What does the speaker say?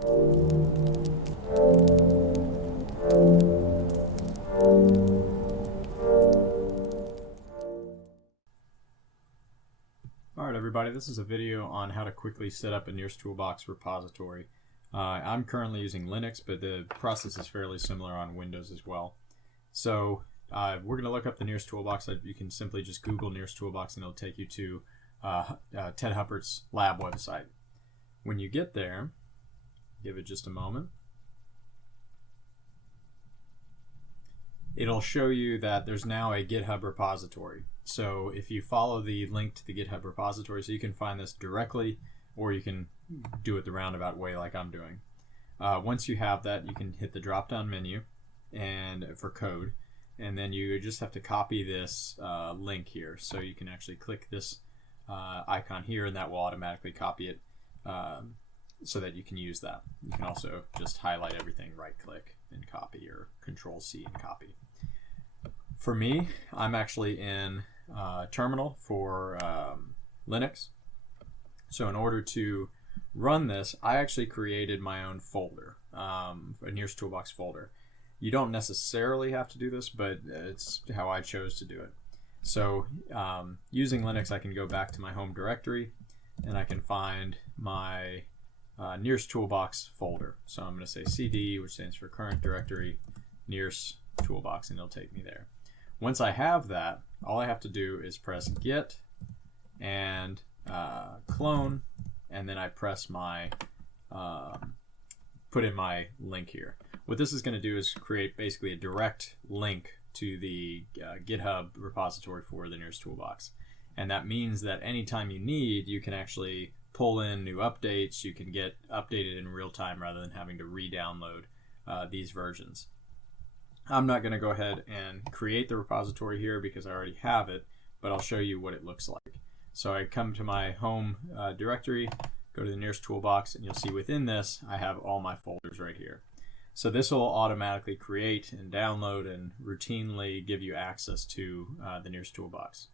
Alright everybody, this is a video on how to quickly set up a NIRS Toolbox repository. I'm currently using Linux, but the process is fairly similar on Windows as well. So we're going to look up the NIRS Toolbox. You can simply just Google NIRS Toolbox and it'll take you to Ted Huppert's lab website. When you get there, give it just a moment. It'll show you that there's now a Github repository. So if you follow the link to the Github repository, so you can find this directly, or you can do it the roundabout way like I'm doing. Once you have that, you can hit the drop-down menu and for code, and then you just have to copy this link here. So you can actually click this icon here, and that will automatically copy it so that you can use that. You can also just highlight everything, right-click and copy, or Control-C and copy. For me, I'm actually in Terminal for Linux. So in order to run this, I actually created my own folder, a NIRS Toolbox folder. You don't necessarily have to do this, but it's how I chose to do it. So using Linux, I can go back to my home directory and I can find my NIRS Toolbox folder. So I'm going to say CD, which stands for current directory, NIRS Toolbox, and it'll take me there. Once I have that, all I have to do is press Git and clone, and then I press my put in my link here. What this is going to do is create basically a direct link to the GitHub repository for the NIRS Toolbox, and that means that anytime you need, you can actually pull in new updates. You can get updated in real time rather than having to re-download these versions. I'm not going to go ahead and create the repository here because I already have it, but I'll show you what it looks like. So I come to my home directory, go to the NIRS Toolbox, and you'll see within this I have all my folders right here. So this will automatically create and download and routinely give you access to the NIRS Toolbox.